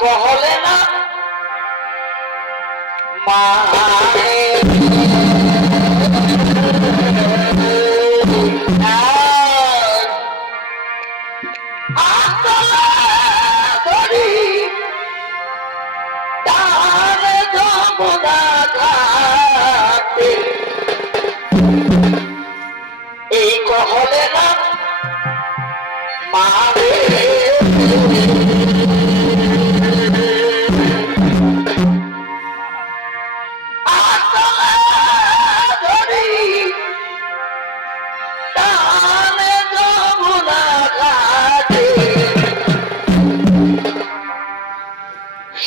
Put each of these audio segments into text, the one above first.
কহলে না মারে এই কহলে না মারে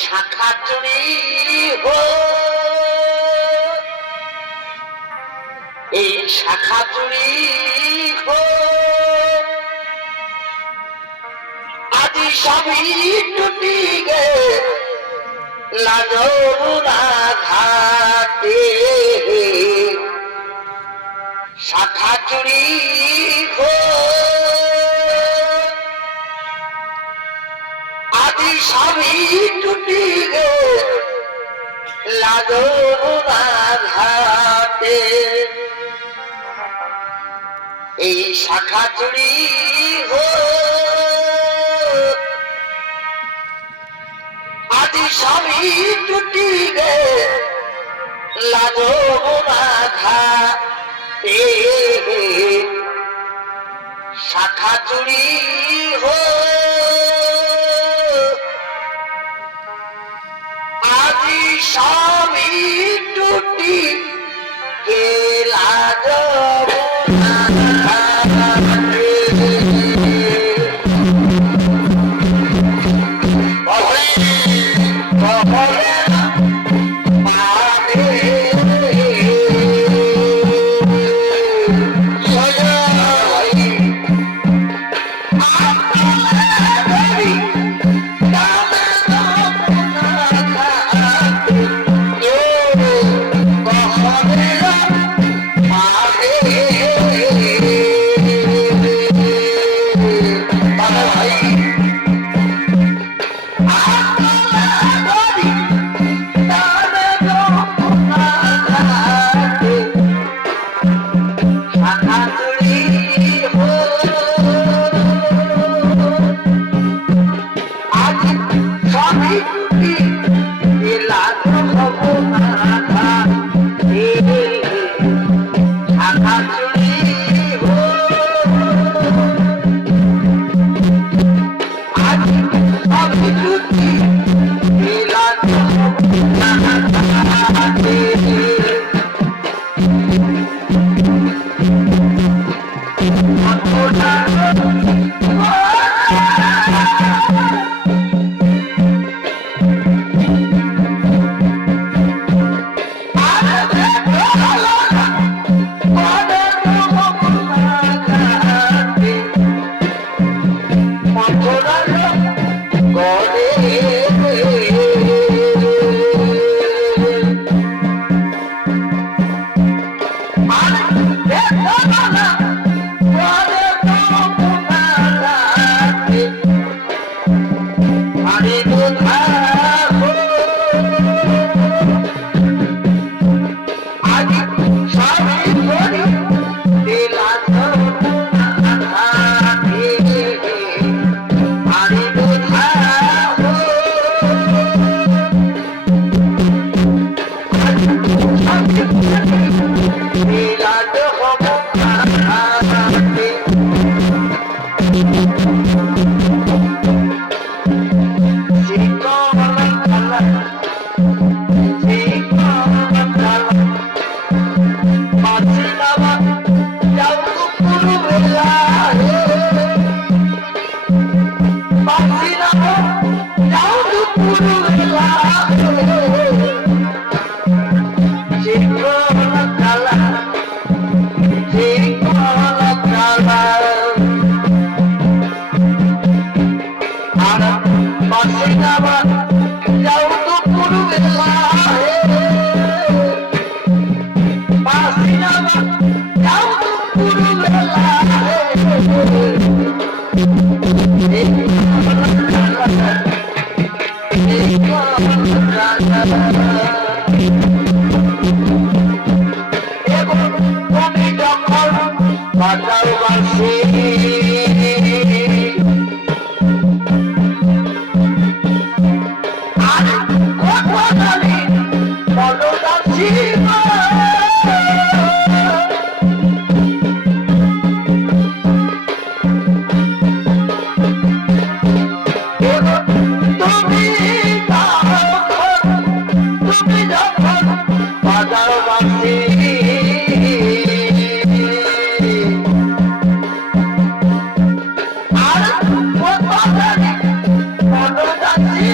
শাখা চুরি এই শাখা চুরি আজি সবই টুটি গে লাগোরা ঘাটে শাখা চুরি আজি সবই টুটি গে লাগোরা ঘাটে এই শাখা চুরি আজি সবই টুটি গে লাগোরা ঘাটে শাখা চুরি আজি সবই টুটি গে লাগোরা Oh বাজাও বাঁশি আর কথা জানি মনোদাসী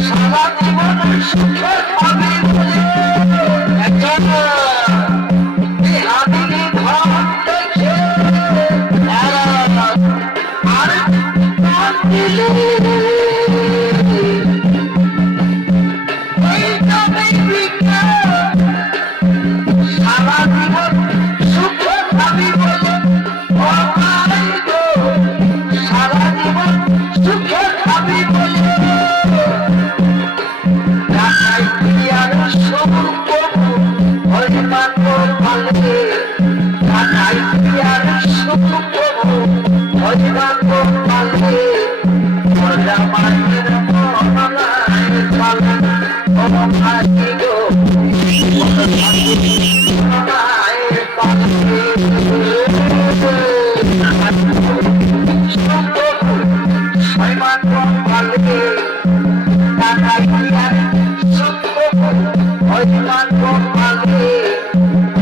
সারা জীবন সুখে পাবে বলে পালে কানাই আর সুখ হরিনাম পালে মজা মায়ের মনায় পালে ও ভাই গো মনায় পালে সৈমান পালে কানাই আর সুখ হরিনাম পালে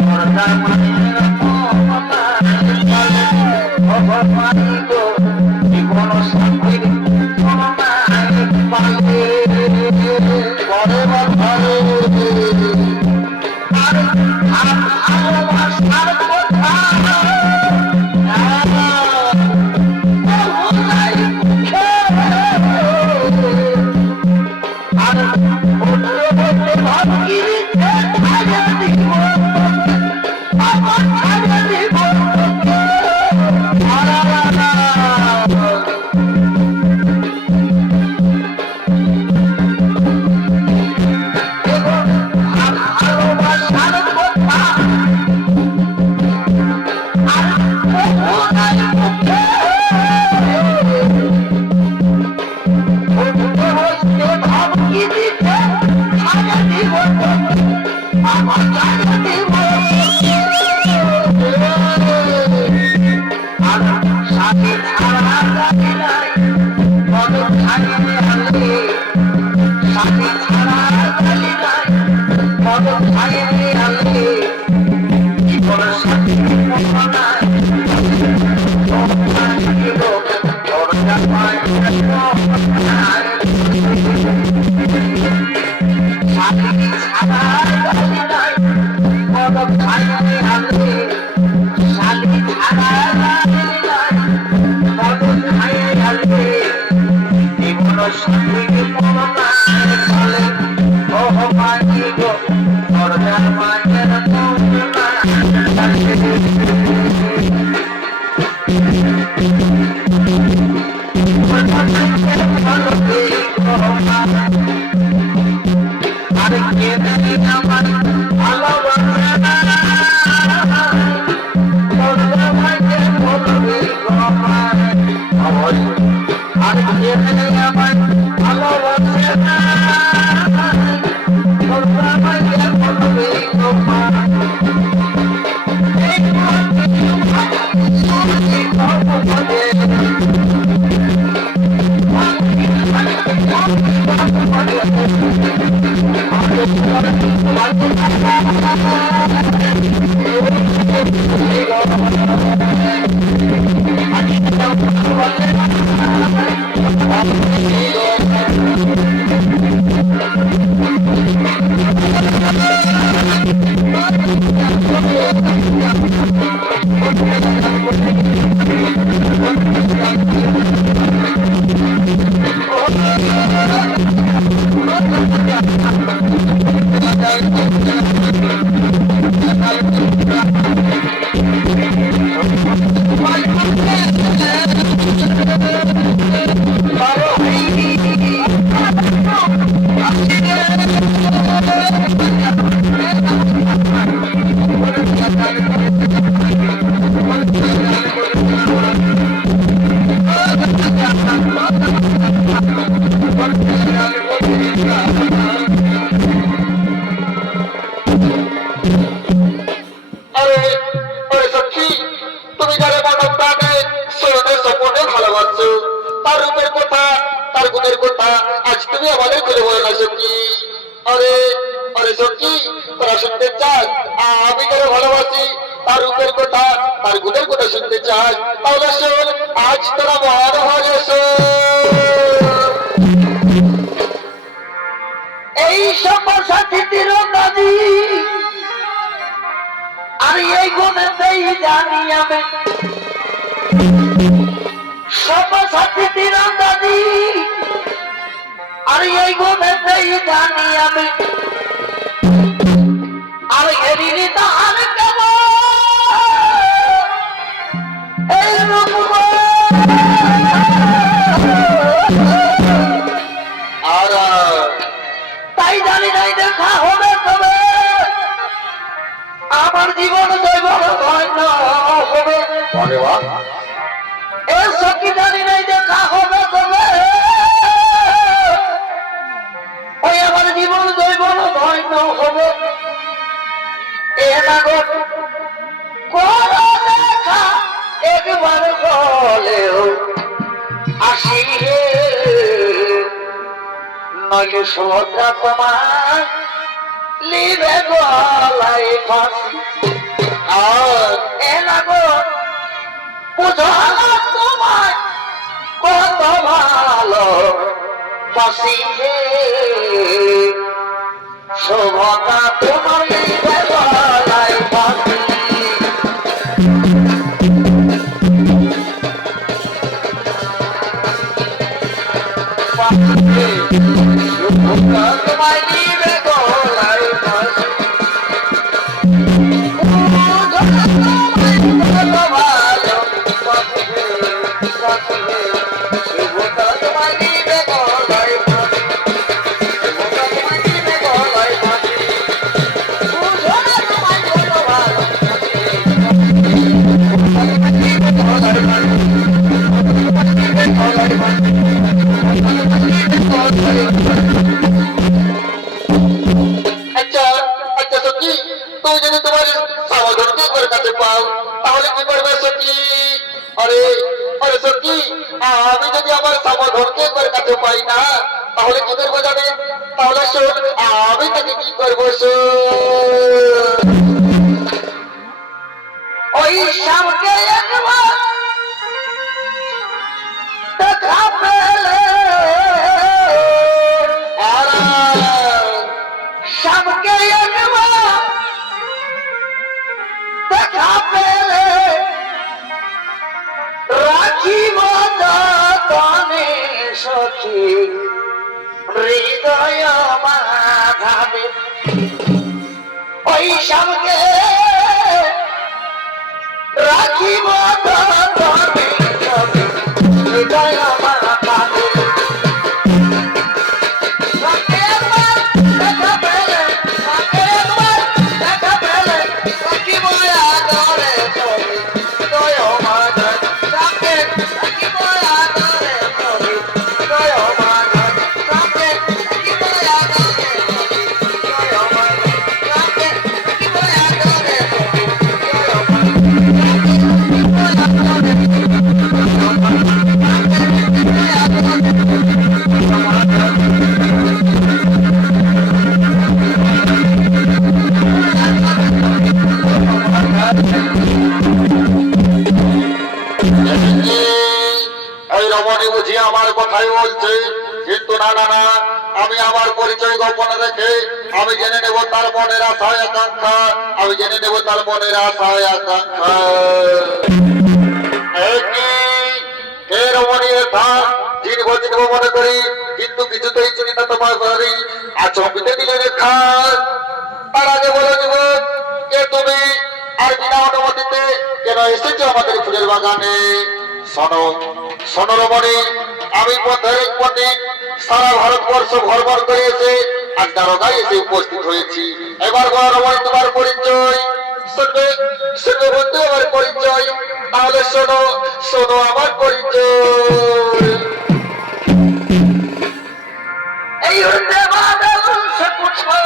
মজা মায়ের মনায় পালে ও ভাই গো জীবন সাথী মনায় পালে পরে বলে আর ভালোবাসার কথা জীবন বাবা এ সখী জানি নাই দেখা হবে তবে ওই আমার জীবন জৈবন ধন্য হবে এ নাগর করো দেখা একবার বলেও আসি হে নইলে সুভদ্রা তোমার লিবে গলায় ফাঁসি আর এ নাগর বুঝালা তোমায় কত ভালো বাসি হে সুভদ্রা তোমার লিবে গলায় ফাঁসি তোমায় লিবে গলায় ফাঁসি আমি যদি আমার সমাধানকে একবার কাছে পাই না তাহলে কি করবো জানেন তাহলে শোন আমি তাকে কি করবো ওই শ্যামকে একবার দেখা পেলে শ্যামকে একবার দেখা পেলে রাখিব যতনে সখী হৃদয় মাধাবে ওই শ্যামকে রাখিব যতনে সখী হৃদয় মাধাবে আমার কথাই বলছে কিন্তু না না না আমি আমার পরিচয় গোপন রেখে আমি জেনে নেব তার মনের আশায় আকাঙ্ক্ষা আমি জেনে নেব তার মনের আশায় আকাঙ্ক্ষা চিনব চিনব মনে করি কিন্তু কিছুতেই চিনি না তোমার বাড়ি আচমকিতে দিলে রেখা তার আগে বলে দিব কে তুমি আর বিনা অনুমতিতে কেন এসেছো আমাদের ফুলের বাগানে শোনো শোনো রমণী আমি পথের পথিক সারা ভারতবর্ষ ভরভর করে এসে আজ দ্বারকায় এসে উপস্থিত হয়েছি এবার বলো রমণী তোমার পরিচয় শুনবে শুনবে বলতে আমার পরিচয় তাহলে শোনো শোনো আমার পরিচয় এই হতে বাদল সে পুছো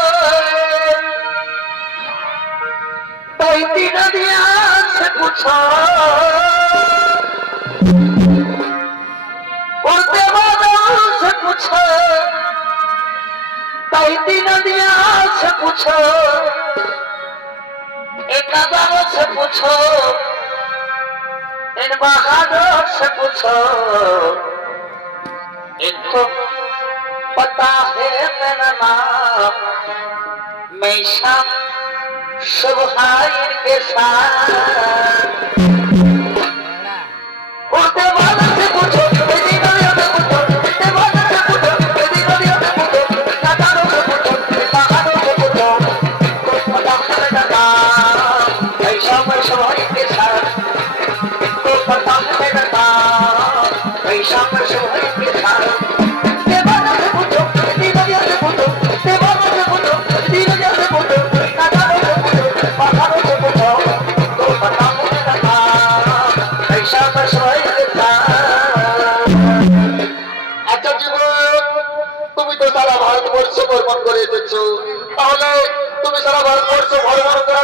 তাই তিন দিয়া সে পুছো उड़ते बादल से पूछो बहती नदियां से पूछो एक अदारों से पूछो इन बहादुर से पूछो इनको पता है मेरा नाम मैं शाम सुबह इनके साथ उड़ते बादल से पूछो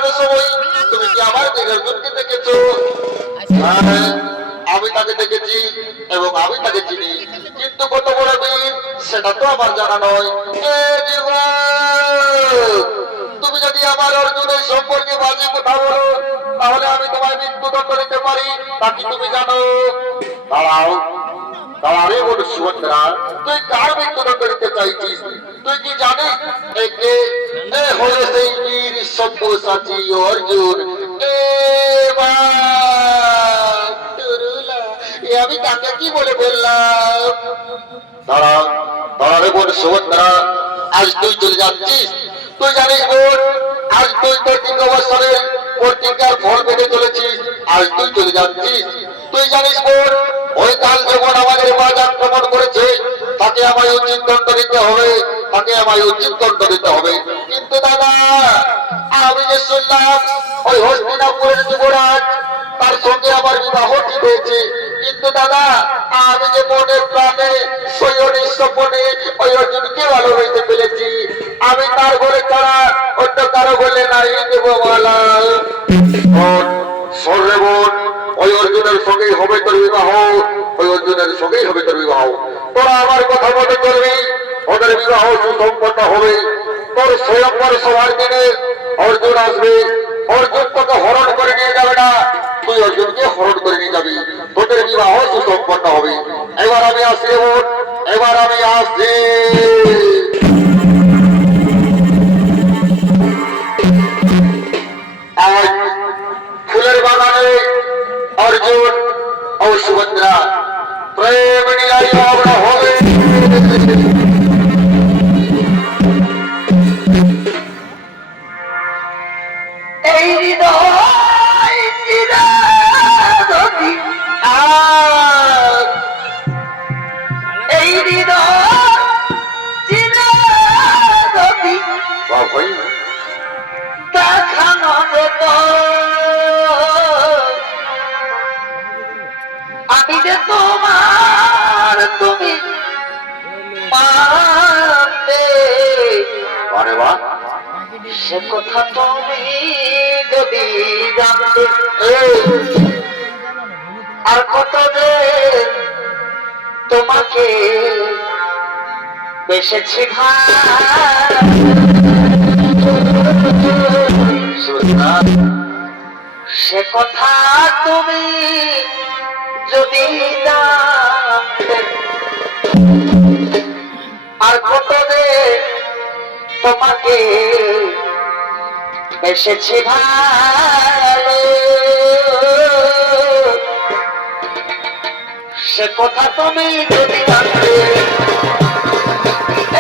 করার সময় তুমি কি আমার অর্জুনকে দেখেছো? হ্যাঁ, আমি তাকে দেখেছি এবং আমি তাকে চিনি, কিন্তু কত বড় বীর সেটা তো আমার জানা নয়। এ যুবক, তুমি যদি আমার অর্জুনের সম্পর্কে বাজে কথা বলো তাহলে আমি তোমার মৃত্যুদণ্ড দিতে পারি, তা কি তুমি জানো? দাঁড়াও দাঁড়ারে বল সুভদ্রা, তুই কার মৃত্যুদণ্ড দিতে চাইছিস? তুই কি জানিস একে এ হলো সেই বীর সব্যসাচী অর্জুন। এ মা তুরুলা, এ আমি তাকে কি বলে বললাম? দাঁড়া দাঁড়ারে বল সুভদ্রা, আজ তুই চলে যাচ্ছিস? তুই জানিস বোন, আজ তুই তোর 3 বছরের প্রতিজ্ঞার ফল পেতে চলেছিস। আজ তুই চলে যাচ্ছিস। তুই জানিস বোন, ওই কাল যখন আমাদের মাঝ আক্রমণ করেছে তাকে আমায় উচিত দণ্ড দিতে হবে, তাকে আমায় উচিত দণ্ড দিতে হবে। কিন্তু দাদা, আমি যে শুনলাম ওই হস্তিনাপুরের যুবরাজ তার সঙ্গে আমার বিবাহ ঠিক হয়েছে, কিন্তু দাদা আমি যে মনে প্রাণে সৈয়নের স্বপনে ওই অর্জুনকে ভালোবেসে ফেলেছি, আমি তার ঘরে ছাড়া অন্য কারো বলে নাই দেব মালা। সরে বোন, ওই অর্জুনের সঙ্গেই হবে তোর বিবাহ, ওই অর্জুনের সঙ্গেই হবে তোর বিবাহ। তোরা আমার কথা মতো করবি, ওদের বিবাহ সুসম্পন্ন হবে। তোর স্বয়ংবর সভার দিনে অর্জুন আসবে, অর্জুন তোকে হরণ করে নিয়ে যাবে না, তুই অর্জুনকে হরণ করে নিয়ে যাবি, তোদের বিবাহ সুসম্পন্ন হবে। এবার আমি আসি বোন, এবার আমি আসছি। আজ ফুলের বাগানে অর্জুন ও সুভদ্রা প্রেম লীলায় মগ্ন হবে। এই হৃদয় চিরদিন, এই হৃদয় চিরদিন দেখানো যেত। আমি যে তোমার, তুমি পাবে সে কথা তুমি যদি জানতে, আর কত যে তোমাকে বেসেছি সে কথা তুমি যদি জানতে, আর কত যে তোমাকে বেসেছি ভালো সে কথা তুমি যদি জানতে।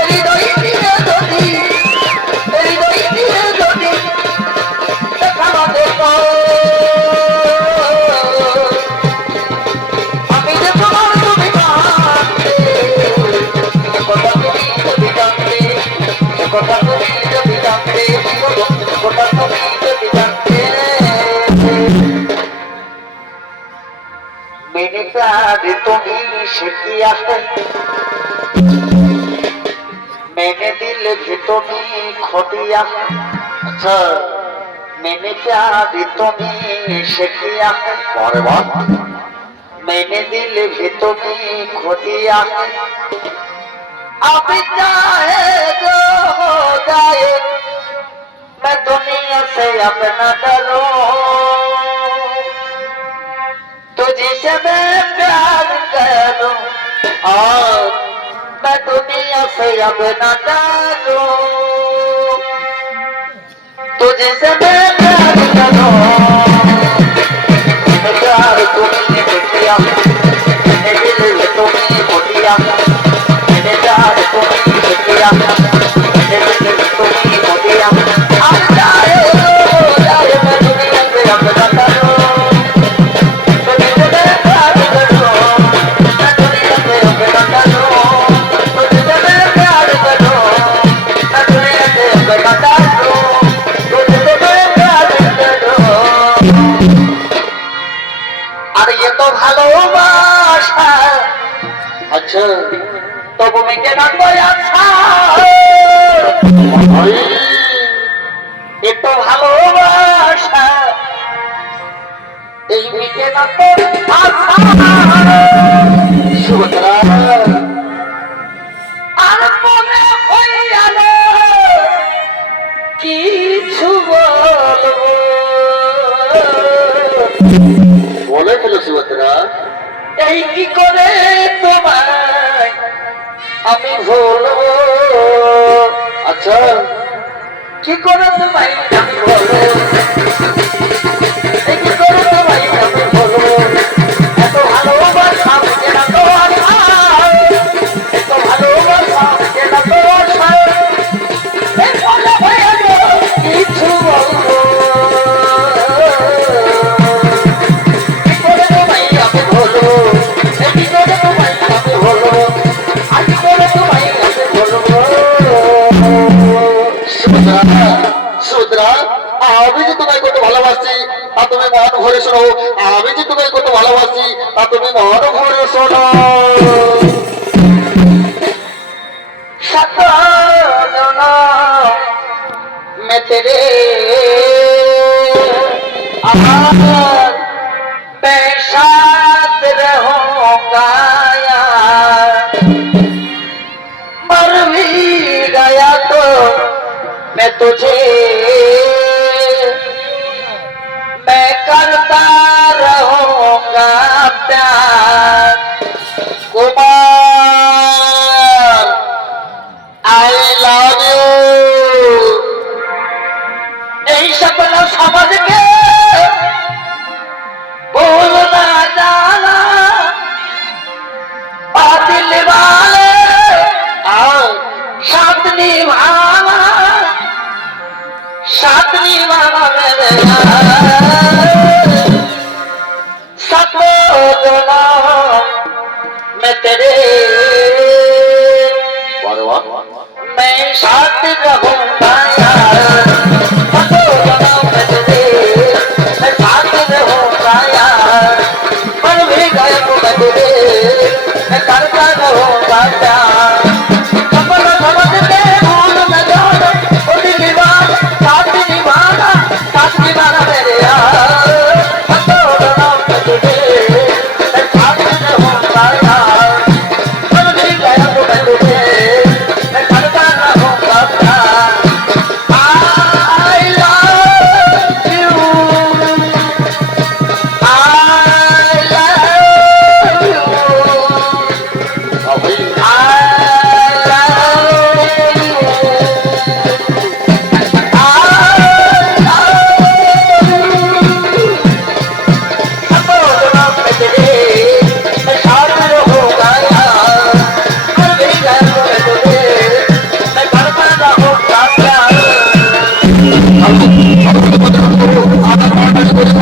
হৃদয় দিয়ে যদি, হৃদয় দিয়ে যদি দেখানো যেত, আমি যে তোমার তুমি জানতে, সে কথা তুমি যদি জানতে, সে কথা তুমি যদি জানতে, সে কথা তুমি যদি জানতে। मैंने प्यार तुम्हें से किया है, मैंने दिल भी तुम्हें खो दिया है। अच्छा, मैंने प्यार तुम्हें से किया है, अरे वाह, मैंने दिल भी तुम्हें खो दिया है। अब चाहे जो हो जाए मैं दुनिया से अपना डरूं, तुझसे मैं प्यार करूं और मैं दुनिया से अब न डरूं, तुझसे मैं प्यार करूं। प्यार तुमने किया, मेरे दिल तुमने खो दिया, मैंने प्यार तुमने किया, मेरे दिल तुमने खो दिया। अब चाहे हो जाए मैं दुनिया से अब न डरूं, ভালোবাসা। আচ্ছা, তবু মেকে রাখবো আচ্ছা, এত ভালোবাসা এই মিটে না তো আশা সুভদ্রা আর মনে হইয়াল কিছু বলবো বলে ফেলো সুভদ্রা। এই কি করে তোমায় আমি ভুলবো আচ্ছা কি করে তোমায় আমি বলবো এই কি করে তোমায় আমি বলবো এত ভালোবাসা আমাকে না তো আশা এত ভালোবাসা আমাকে না তো আশা এই মনে হইয়াল কিছু বলবো কি করে তোমায় আমি বলবো এই কি করে তোমায় আমি বলবো আর কি করে তোমায় আমি বলবো সুভদ্রা সুভদ্রা আমি যে তোমায় কত ভালোবাসি তা তুমি মন ভরে শোনো। আমি যে তোমায় কত ভালোবাসি তা তুমি মন ভরে শোনো। सतना मैं तेरे आहार पेशात रहूंगा यार मर भी गया तो मैं तुझे मैं करता रहूंगा प्यार कुमार I love you. এই সপনা সমাজকে ভুল না জানা দিল वाले साथ निभाना मेरे सपना मैं तेरे वाह वाह मैं साथ रहूं